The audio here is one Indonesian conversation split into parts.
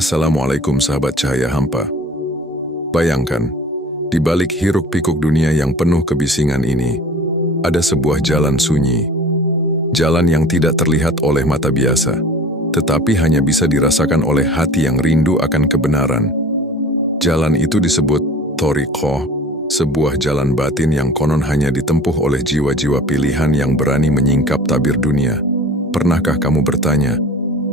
Assalamualaikum sahabat cahaya hampa. Bayangkan, di balik hiruk-pikuk dunia yang penuh kebisingan ini, ada sebuah jalan sunyi. Jalan yang tidak terlihat oleh mata biasa, tetapi hanya bisa dirasakan oleh hati yang rindu akan kebenaran. Jalan itu disebut Thariqah, sebuah jalan batin yang konon hanya ditempuh oleh jiwa-jiwa pilihan yang berani menyingkap tabir dunia. Pernahkah kamu bertanya,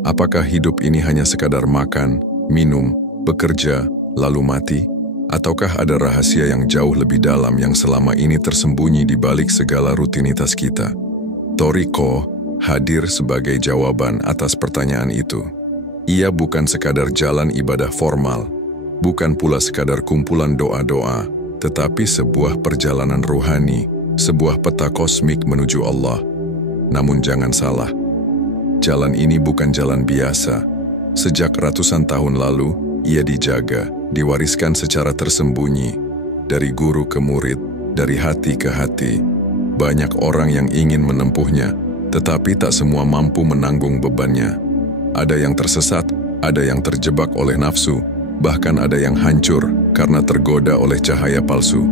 apakah hidup ini hanya sekadar makan, minum, bekerja, lalu mati? Ataukah ada rahasia yang jauh lebih dalam yang selama ini tersembunyi di balik segala rutinitas kita? Thariqah hadir sebagai jawaban atas pertanyaan itu. Ia bukan sekadar jalan ibadah formal, bukan pula sekadar kumpulan doa-doa, tetapi sebuah perjalanan ruhani, sebuah peta kosmik menuju Allah. Namun jangan salah, jalan ini bukan jalan biasa. Sejak ratusan tahun lalu, ia dijaga, diwariskan secara tersembunyi, dari guru ke murid, dari hati ke hati. Banyak orang yang ingin menempuhnya, tetapi tak semua mampu menanggung bebannya. Ada yang tersesat, ada yang terjebak oleh nafsu, bahkan ada yang hancur karena tergoda oleh cahaya palsu.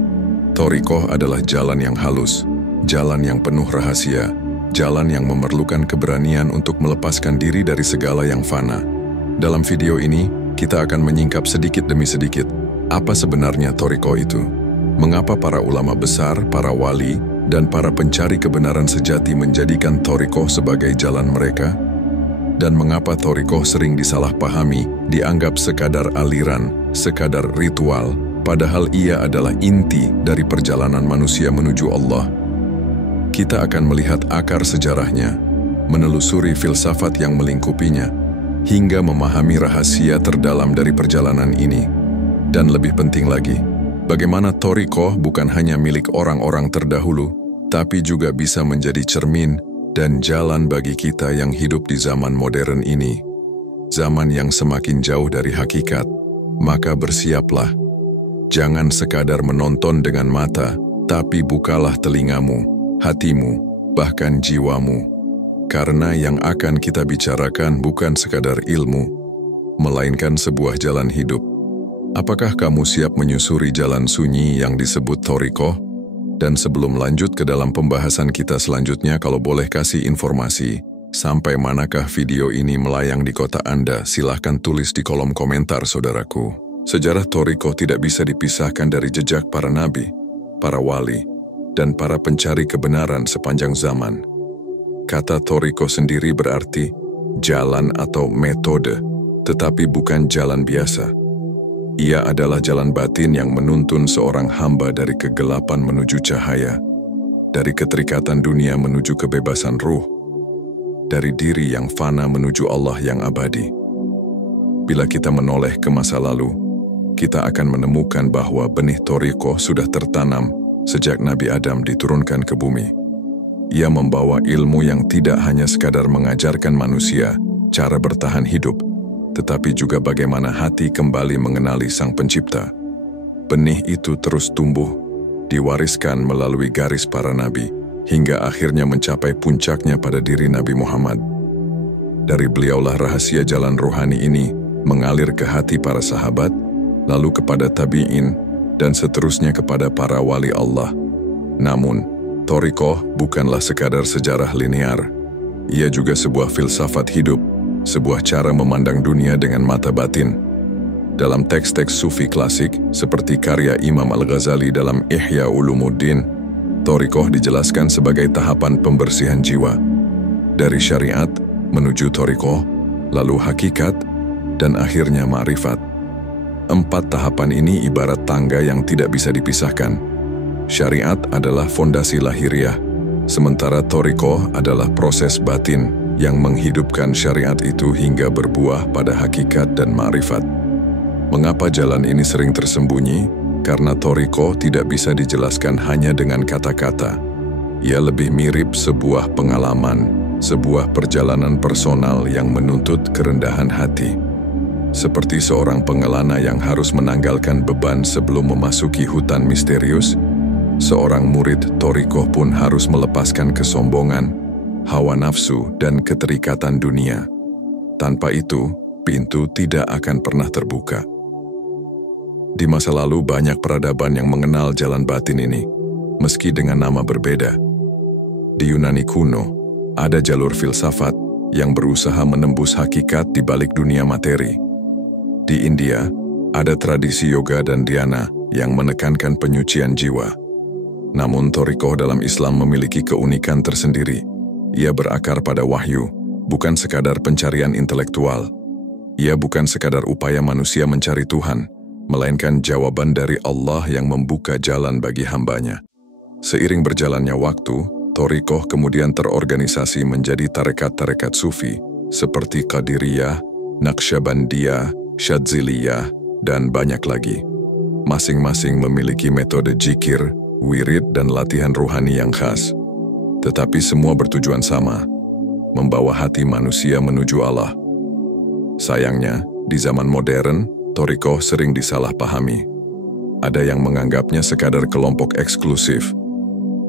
Thariqah adalah jalan yang halus, jalan yang penuh rahasia, jalan yang memerlukan keberanian untuk melepaskan diri dari segala yang fana. Dalam video ini, kita akan menyingkap sedikit demi sedikit apa sebenarnya Thariqah itu. Mengapa para ulama besar, para wali, dan para pencari kebenaran sejati menjadikan Thariqah sebagai jalan mereka? Dan mengapa Thariqah sering disalahpahami, dianggap sekadar aliran, sekadar ritual, padahal ia adalah inti dari perjalanan manusia menuju Allah? Kita akan melihat akar sejarahnya, menelusuri filsafat yang melingkupinya, hingga memahami rahasia terdalam dari perjalanan ini. Dan lebih penting lagi, bagaimana Thariqah bukan hanya milik orang-orang terdahulu, tapi juga bisa menjadi cermin dan jalan bagi kita yang hidup di zaman modern ini. Zaman yang semakin jauh dari hakikat, maka bersiaplah. Jangan sekadar menonton dengan mata, tapi bukalah telingamu, hatimu, bahkan jiwamu. Karena yang akan kita bicarakan bukan sekadar ilmu, melainkan sebuah jalan hidup. Apakah kamu siap menyusuri jalan sunyi yang disebut Thariqah? Dan sebelum lanjut ke dalam pembahasan kita selanjutnya, kalau boleh kasih informasi, sampai manakah video ini melayang di kota Anda, silahkan tulis di kolom komentar saudaraku. Sejarah Thariqah tidak bisa dipisahkan dari jejak para nabi, para wali, dan para pencari kebenaran sepanjang zaman. Kata Thariqah sendiri berarti jalan atau metode, tetapi bukan jalan biasa. Ia adalah jalan batin yang menuntun seorang hamba dari kegelapan menuju cahaya, dari keterikatan dunia menuju kebebasan ruh, dari diri yang fana menuju Allah yang abadi. Bila kita menoleh ke masa lalu, kita akan menemukan bahwa benih Thariqah sudah tertanam sejak Nabi Adam diturunkan ke bumi. Ia membawa ilmu yang tidak hanya sekadar mengajarkan manusia cara bertahan hidup, tetapi juga bagaimana hati kembali mengenali Sang Pencipta. Benih itu terus tumbuh, diwariskan melalui garis para nabi, hingga akhirnya mencapai puncaknya pada diri Nabi Muhammad. Dari beliaulah rahasia jalan rohani ini mengalir ke hati para sahabat, lalu kepada tabi'in, dan seterusnya kepada para wali Allah. Namun, Thariqah bukanlah sekadar sejarah linear. Ia juga sebuah filsafat hidup, sebuah cara memandang dunia dengan mata batin. Dalam teks-teks sufi klasik, seperti karya Imam Al-Ghazali dalam Ihya Ulumuddin, Thariqah dijelaskan sebagai tahapan pembersihan jiwa. Dari syariat menuju Thariqah, lalu hakikat, dan akhirnya ma'rifat. 4 tahapan ini ibarat tangga yang tidak bisa dipisahkan. Syariat adalah fondasi lahiriah, sementara Thariqah adalah proses batin yang menghidupkan syariat itu hingga berbuah pada hakikat dan ma'rifat. Mengapa jalan ini sering tersembunyi? Karena Thariqah tidak bisa dijelaskan hanya dengan kata-kata. Ia lebih mirip sebuah pengalaman, sebuah perjalanan personal yang menuntut kerendahan hati. Seperti seorang pengelana yang harus menanggalkan beban sebelum memasuki hutan misterius, seorang murid Thariqah pun harus melepaskan kesombongan, hawa nafsu, dan keterikatan dunia. Tanpa itu, pintu tidak akan pernah terbuka. Di masa lalu banyak peradaban yang mengenal jalan batin ini, meski dengan nama berbeda. Di Yunani kuno, ada jalur filsafat yang berusaha menembus hakikat di balik dunia materi. Di India, ada tradisi yoga dan dhyana yang menekankan penyucian jiwa. Namun thoriqoh dalam Islam memiliki keunikan tersendiri. Ia berakar pada wahyu, bukan sekadar pencarian intelektual. Ia bukan sekadar upaya manusia mencari Tuhan, melainkan jawaban dari Allah yang membuka jalan bagi hambanya. Seiring berjalannya waktu, thoriqoh kemudian terorganisasi menjadi tarekat-tarekat sufi seperti Qadiriyah, Naqsyabandiyah, Syadziliyah, dan banyak lagi. Masing-masing memiliki metode zikir, wirid, dan latihan ruhani yang khas. Tetapi semua bertujuan sama, membawa hati manusia menuju Allah. Sayangnya, di zaman modern, thoriqoh sering disalahpahami. Ada yang menganggapnya sekadar kelompok eksklusif,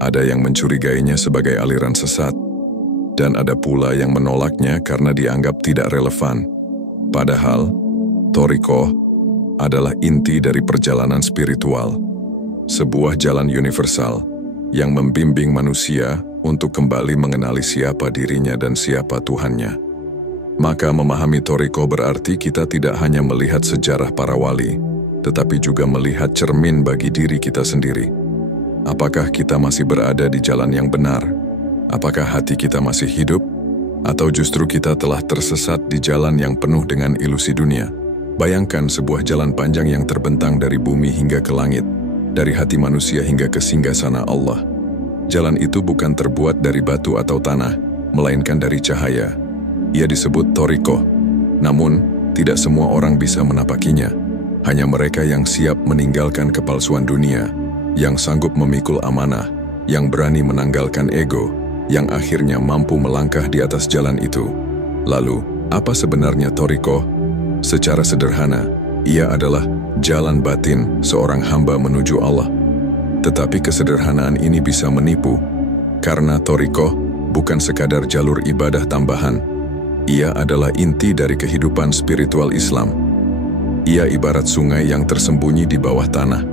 ada yang mencurigainya sebagai aliran sesat, dan ada pula yang menolaknya karena dianggap tidak relevan. Padahal, thoriqoh adalah inti dari perjalanan spiritual, sebuah jalan universal yang membimbing manusia untuk kembali mengenali siapa dirinya dan siapa Tuhannya. Maka memahami thoriqoh berarti kita tidak hanya melihat sejarah para wali, tetapi juga melihat cermin bagi diri kita sendiri. Apakah kita masih berada di jalan yang benar? Apakah hati kita masih hidup? Atau justru kita telah tersesat di jalan yang penuh dengan ilusi dunia? Bayangkan sebuah jalan panjang yang terbentang dari bumi hingga ke langit, dari hati manusia hingga ke singgasana Allah. Jalan itu bukan terbuat dari batu atau tanah, melainkan dari cahaya. Ia disebut thoriqoh. Namun, tidak semua orang bisa menapakinya. Hanya mereka yang siap meninggalkan kepalsuan dunia, yang sanggup memikul amanah, yang berani menanggalkan ego, yang akhirnya mampu melangkah di atas jalan itu. Lalu, apa sebenarnya thoriqoh? Secara sederhana, ia adalah jalan batin seorang hamba menuju Allah. Tetapi kesederhanaan ini bisa menipu, karena thoriqoh bukan sekadar jalur ibadah tambahan. Ia adalah inti dari kehidupan spiritual Islam. Ia ibarat sungai yang tersembunyi di bawah tanah.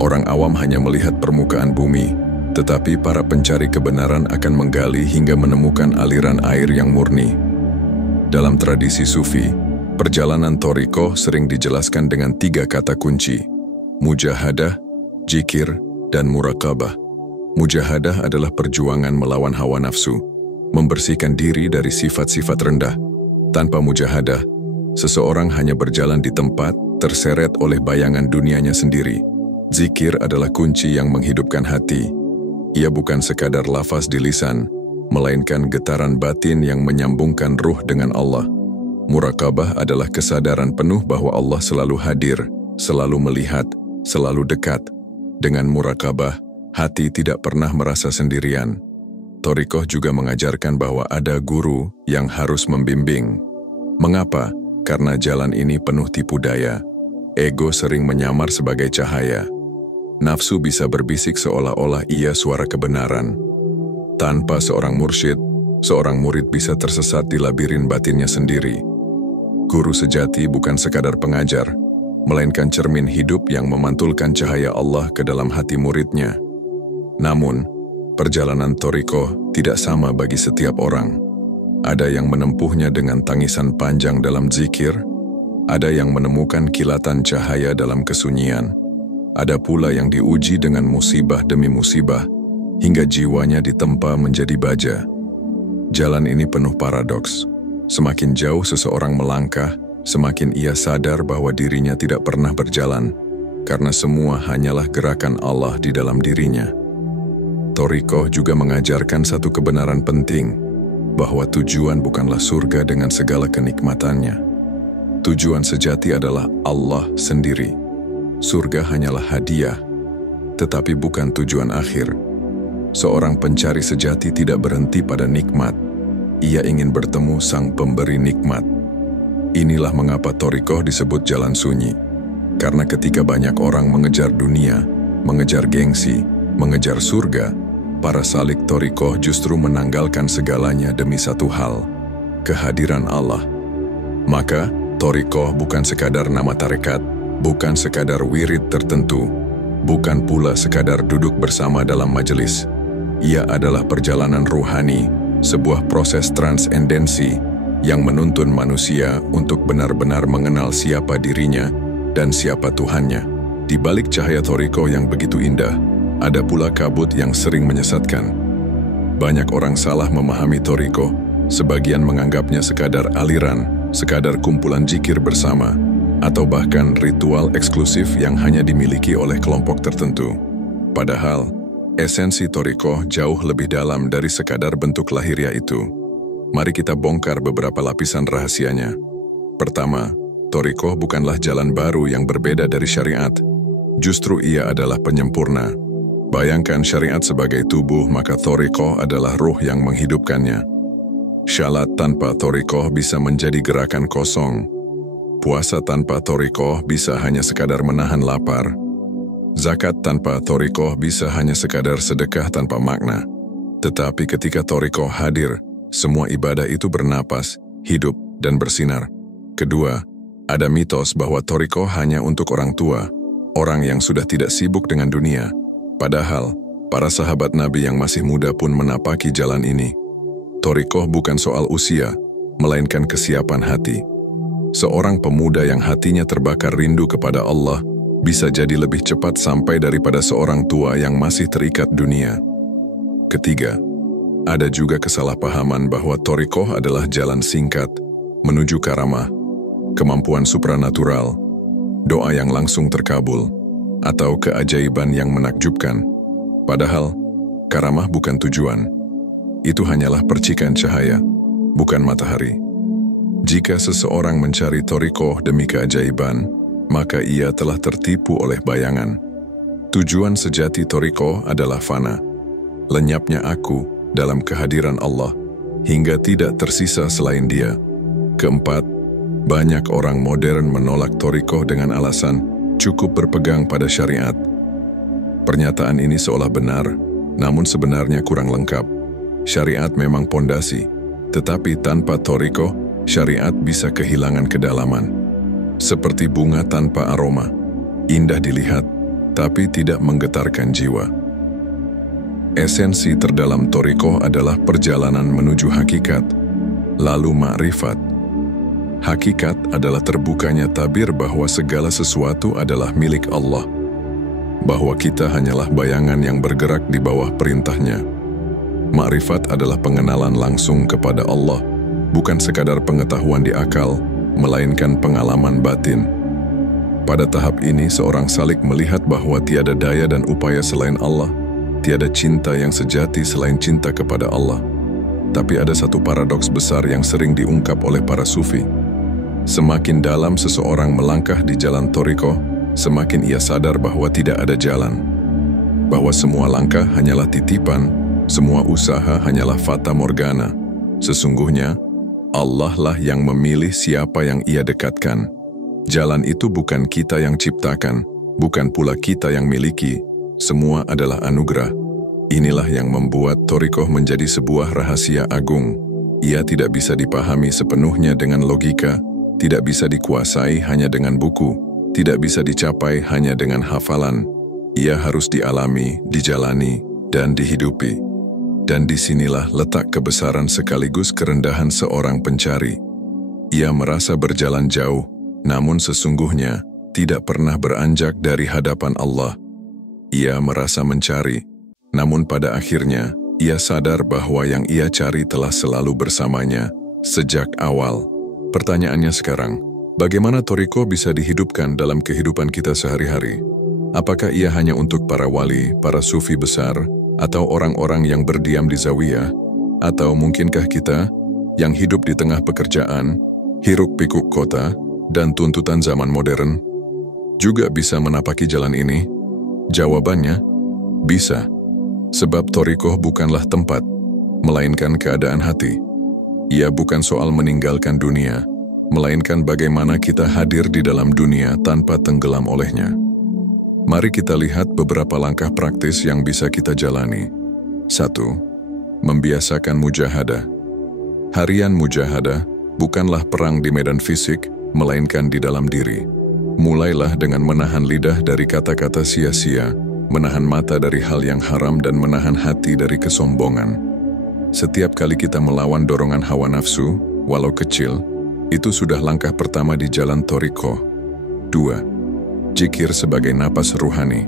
Orang awam hanya melihat permukaan bumi, tetapi para pencari kebenaran akan menggali hingga menemukan aliran air yang murni. Dalam tradisi sufi, perjalanan thoriqoh sering dijelaskan dengan 3 kata kunci: mujahadah, zikir, dan muraqabah. Mujahadah adalah perjuangan melawan hawa nafsu, membersihkan diri dari sifat-sifat rendah. Tanpa mujahadah, seseorang hanya berjalan di tempat, terseret oleh bayangan dunianya sendiri. Zikir adalah kunci yang menghidupkan hati. Ia bukan sekadar lafaz di lisan, melainkan getaran batin yang menyambungkan ruh dengan Allah. Muraqabah adalah kesadaran penuh bahwa Allah selalu hadir, selalu melihat, selalu dekat. Dengan muraqabah, hati tidak pernah merasa sendirian. Thoriqoh juga mengajarkan bahwa ada guru yang harus membimbing. Mengapa? Karena jalan ini penuh tipu daya. Ego sering menyamar sebagai cahaya. Nafsu bisa berbisik seolah-olah ia suara kebenaran. Tanpa seorang mursyid, seorang murid bisa tersesat di labirin batinnya sendiri. Guru sejati bukan sekadar pengajar, melainkan cermin hidup yang memantulkan cahaya Allah ke dalam hati muridnya. Namun, perjalanan thoriqoh tidak sama bagi setiap orang. Ada yang menempuhnya dengan tangisan panjang dalam zikir, ada yang menemukan kilatan cahaya dalam kesunyian, ada pula yang diuji dengan musibah demi musibah, hingga jiwanya ditempa menjadi baja. Jalan ini penuh paradoks. Semakin jauh seseorang melangkah, semakin ia sadar bahwa dirinya tidak pernah berjalan, karena semua hanyalah gerakan Allah di dalam dirinya. Thoriqoh juga mengajarkan satu kebenaran penting, bahwa tujuan bukanlah surga dengan segala kenikmatannya. Tujuan sejati adalah Allah sendiri. Surga hanyalah hadiah, tetapi bukan tujuan akhir. Seorang pencari sejati tidak berhenti pada nikmat. Ia ingin bertemu sang pemberi nikmat. Inilah mengapa thoriqoh disebut jalan sunyi. Karena ketika banyak orang mengejar dunia, mengejar gengsi, mengejar surga, para salik thoriqoh justru menanggalkan segalanya demi satu hal, kehadiran Allah. Maka, Thariqah bukan sekadar nama tarekat, bukan sekadar wirid tertentu, bukan pula sekadar duduk bersama dalam majelis. Ia adalah perjalanan ruhani, sebuah proses transendensi yang menuntun manusia untuk benar-benar mengenal siapa dirinya dan siapa Tuhannya. Di balik cahaya Thariqah yang begitu indah, ada pula kabut yang sering menyesatkan. Banyak orang salah memahami Thariqah, sebagian menganggapnya sekadar aliran, sekadar kumpulan zikir bersama, atau bahkan ritual eksklusif yang hanya dimiliki oleh kelompok tertentu. Padahal, esensi Thariqah jauh lebih dalam dari sekadar bentuk lahiriah itu. Mari kita bongkar beberapa lapisan rahasianya. Pertama, Thariqah bukanlah jalan baru yang berbeda dari syariat. Justru ia adalah penyempurna. Bayangkan syariat sebagai tubuh, maka Thariqah adalah ruh yang menghidupkannya. Syalat tanpa Thariqah bisa menjadi gerakan kosong. Puasa tanpa Thariqah bisa hanya sekadar menahan lapar. Zakat tanpa Thariqah bisa hanya sekadar sedekah tanpa makna. Tetapi ketika Thariqah hadir, semua ibadah itu bernapas, hidup, dan bersinar. Kedua, ada mitos bahwa Thariqah hanya untuk orang tua, orang yang sudah tidak sibuk dengan dunia. Padahal, para sahabat Nabi yang masih muda pun menapaki jalan ini. Thariqah bukan soal usia, melainkan kesiapan hati. Seorang pemuda yang hatinya terbakar rindu kepada Allah bisa jadi lebih cepat sampai daripada seorang tua yang masih terikat dunia. Ketiga, ada juga kesalahpahaman bahwa Thariqah adalah jalan singkat menuju karamah, kemampuan supranatural, doa yang langsung terkabul, atau keajaiban yang menakjubkan. Padahal, karamah bukan tujuan. Itu hanyalah percikan cahaya, bukan matahari. Jika seseorang mencari Thariqah demi keajaiban, maka ia telah tertipu oleh bayangan. Tujuan sejati Thariqah adalah fana, lenyapnya aku dalam kehadiran Allah, hingga tidak tersisa selain Dia. Keempat, banyak orang modern menolak Thariqah dengan alasan cukup berpegang pada syariat. Pernyataan ini seolah benar, namun sebenarnya kurang lengkap. Syariat memang pondasi, tetapi tanpa Thariqah, syariat bisa kehilangan kedalaman. Seperti bunga tanpa aroma, indah dilihat, tapi tidak menggetarkan jiwa. Esensi terdalam Thariqah adalah perjalanan menuju hakikat, lalu ma'rifat. Hakikat adalah terbukanya tabir bahwa segala sesuatu adalah milik Allah, bahwa kita hanyalah bayangan yang bergerak di bawah perintahnya. Ma'rifat adalah pengenalan langsung kepada Allah, bukan sekadar pengetahuan di akal, melainkan pengalaman batin. Pada tahap ini, seorang salik melihat bahwa tiada daya dan upaya selain Allah, tiada cinta yang sejati selain cinta kepada Allah. Tapi ada satu paradoks besar yang sering diungkap oleh para sufi. Semakin dalam seseorang melangkah di jalan Thariqah, semakin ia sadar bahwa tidak ada jalan. Bahwa semua langkah hanyalah titipan, semua usaha hanyalah fata morgana. Sesungguhnya, Allah lah yang memilih siapa yang ia dekatkan. Jalan itu bukan kita yang ciptakan, bukan pula kita yang miliki. Semua adalah anugerah. Inilah yang membuat Thariqah menjadi sebuah rahasia agung. Ia tidak bisa dipahami sepenuhnya dengan logika, tidak bisa dikuasai hanya dengan buku, tidak bisa dicapai hanya dengan hafalan. Ia harus dialami, dijalani, dan dihidupi. Dan disinilah letak kebesaran sekaligus kerendahan seorang pencari. Ia merasa berjalan jauh, namun sesungguhnya tidak pernah beranjak dari hadapan Allah. Ia merasa mencari, namun pada akhirnya ia sadar bahwa yang ia cari telah selalu bersamanya sejak awal. Pertanyaannya sekarang, bagaimana Thariqah bisa dihidupkan dalam kehidupan kita sehari-hari? Apakah ia hanya untuk para wali, para sufi besar, atau orang-orang yang berdiam di zawiyah? Atau mungkinkah kita yang hidup di tengah pekerjaan, hiruk-pikuk kota, dan tuntutan zaman modern juga bisa menapaki jalan ini? Jawabannya, bisa. Sebab Thariqah bukanlah tempat, melainkan keadaan hati. Ia bukan soal meninggalkan dunia, melainkan bagaimana kita hadir di dalam dunia tanpa tenggelam olehnya. Mari kita lihat beberapa langkah praktis yang bisa kita jalani. 1. Membiasakan mujahadah. Harian mujahadah bukanlah perang di medan fisik, melainkan di dalam diri. Mulailah dengan menahan lidah dari kata-kata sia-sia, menahan mata dari hal yang haram dan menahan hati dari kesombongan. Setiap kali kita melawan dorongan hawa nafsu, walau kecil, itu sudah langkah pertama di jalan thariqah. 2. Zikir sebagai napas ruhani.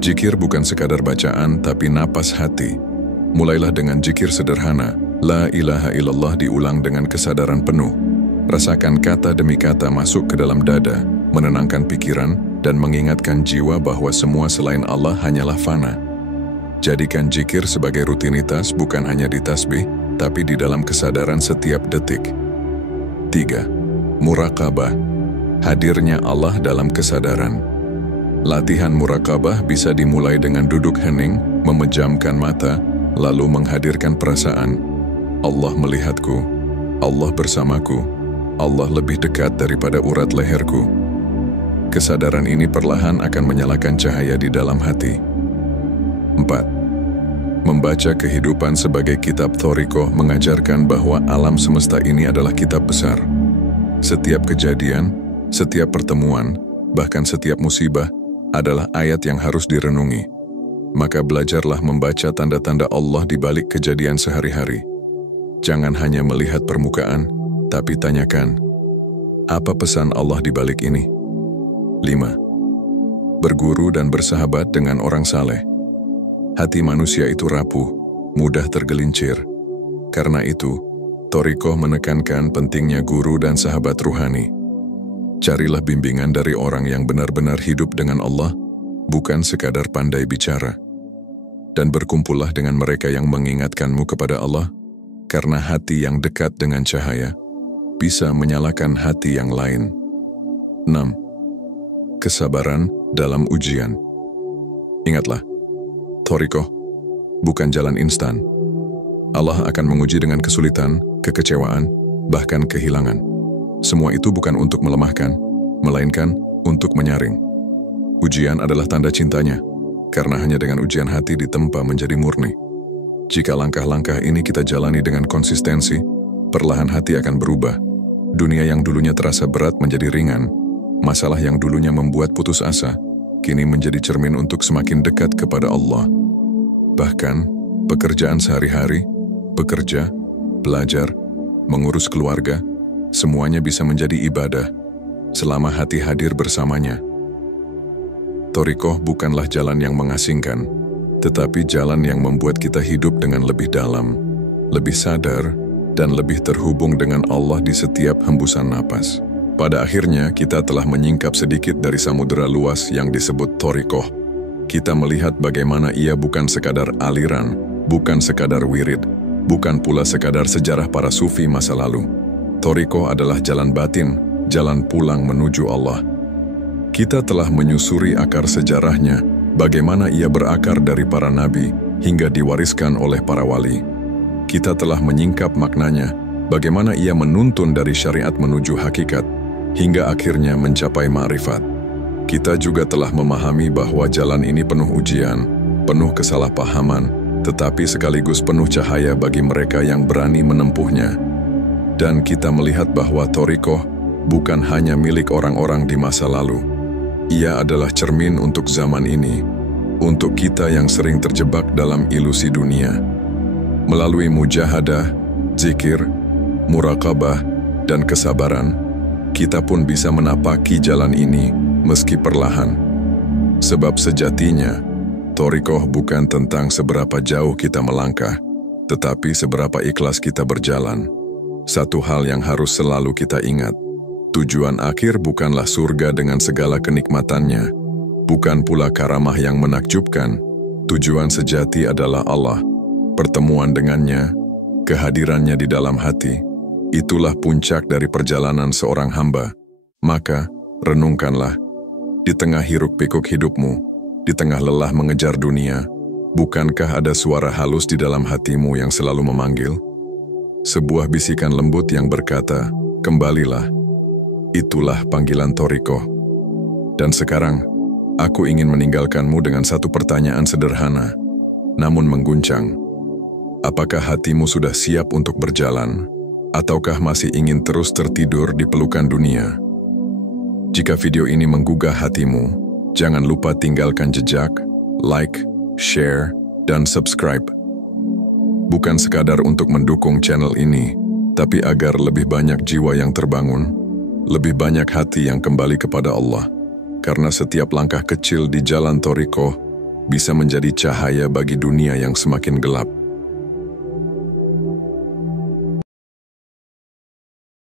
Zikir bukan sekadar bacaan, tapi napas hati. Mulailah dengan zikir sederhana, La ilaha illallah diulang dengan kesadaran penuh. Rasakan kata demi kata masuk ke dalam dada, menenangkan pikiran, dan mengingatkan jiwa bahwa semua selain Allah hanyalah fana. Jadikan zikir sebagai rutinitas bukan hanya di tasbih, tapi di dalam kesadaran setiap detik. 3. Muraqabah. Hadirnya Allah dalam kesadaran. Latihan muraqabah bisa dimulai dengan duduk hening, memejamkan mata, lalu menghadirkan perasaan, Allah melihatku, Allah bersamaku, Allah lebih dekat daripada urat leherku. Kesadaran ini perlahan akan menyalakan cahaya di dalam hati. 4. Membaca kehidupan sebagai kitab thariqah mengajarkan bahwa alam semesta ini adalah kitab besar. Setiap kejadian, setiap pertemuan, bahkan setiap musibah adalah ayat yang harus direnungi. Maka belajarlah membaca tanda-tanda Allah di balik kejadian sehari-hari. Jangan hanya melihat permukaan, tapi tanyakan, apa pesan Allah di balik ini? 5. Berguru dan bersahabat dengan orang saleh. Hati manusia itu rapuh, mudah tergelincir. Karena itu, thariqah menekankan pentingnya guru dan sahabat ruhani. Carilah bimbingan dari orang yang benar-benar hidup dengan Allah, bukan sekadar pandai bicara. Dan berkumpullah dengan mereka yang mengingatkanmu kepada Allah, karena hati yang dekat dengan cahaya bisa menyalakan hati yang lain. 6. Kesabaran dalam ujian. Ingatlah, thariqah bukan jalan instan. Allah akan menguji dengan kesulitan, kekecewaan, bahkan kehilangan. Semua itu bukan untuk melemahkan, melainkan untuk menyaring. Ujian adalah tanda cintanya, karena hanya dengan ujian hati ditempa menjadi murni. Jika langkah-langkah ini kita jalani dengan konsistensi, perlahan hati akan berubah. Dunia yang dulunya terasa berat menjadi ringan. Masalah yang dulunya membuat putus asa, kini menjadi cermin untuk semakin dekat kepada Allah. Bahkan, pekerjaan sehari-hari, bekerja, belajar, mengurus keluarga, semuanya bisa menjadi ibadah, selama hati hadir bersamanya. Thariqah bukanlah jalan yang mengasingkan, tetapi jalan yang membuat kita hidup dengan lebih dalam, lebih sadar, dan lebih terhubung dengan Allah di setiap hembusan napas. Pada akhirnya, kita telah menyingkap sedikit dari samudera luas yang disebut thariqah. Kita melihat bagaimana ia bukan sekadar aliran, bukan sekadar wirid, bukan pula sekadar sejarah para sufi masa lalu. Thariqah adalah jalan batin, jalan pulang menuju Allah. Kita telah menyusuri akar sejarahnya, bagaimana ia berakar dari para nabi hingga diwariskan oleh para wali. Kita telah menyingkap maknanya, bagaimana ia menuntun dari syariat menuju hakikat, hingga akhirnya mencapai ma'rifat. Kita juga telah memahami bahwa jalan ini penuh ujian, penuh kesalahpahaman, tetapi sekaligus penuh cahaya bagi mereka yang berani menempuhnya. Dan kita melihat bahwa thariqah bukan hanya milik orang-orang di masa lalu. Ia adalah cermin untuk zaman ini, untuk kita yang sering terjebak dalam ilusi dunia. Melalui mujahadah, zikir, muraqabah, dan kesabaran, kita pun bisa menapaki jalan ini meski perlahan. Sebab sejatinya, thariqah bukan tentang seberapa jauh kita melangkah, tetapi seberapa ikhlas kita berjalan. Satu hal yang harus selalu kita ingat, tujuan akhir bukanlah surga dengan segala kenikmatannya, bukan pula karamah yang menakjubkan. Tujuan sejati adalah Allah, pertemuan dengannya, kehadirannya di dalam hati. Itulah puncak dari perjalanan seorang hamba. Maka, renungkanlah, di tengah hiruk-pikuk hidupmu, di tengah lelah mengejar dunia, bukankah ada suara halus di dalam hatimu yang selalu memanggil? Sebuah bisikan lembut yang berkata, kembalilah. Itulah panggilan thariqah. Dan sekarang, aku ingin meninggalkanmu dengan satu pertanyaan sederhana, namun mengguncang. Apakah hatimu sudah siap untuk berjalan, Ataukah masih ingin terus tertidur di pelukan dunia? Jika video ini menggugah hatimu, jangan lupa tinggalkan jejak, like, share, dan subscribe. Bukan sekadar untuk mendukung channel ini, tapi agar lebih banyak jiwa yang terbangun, lebih banyak hati yang kembali kepada Allah. Karena setiap langkah kecil di jalan thariqah bisa menjadi cahaya bagi dunia yang semakin gelap.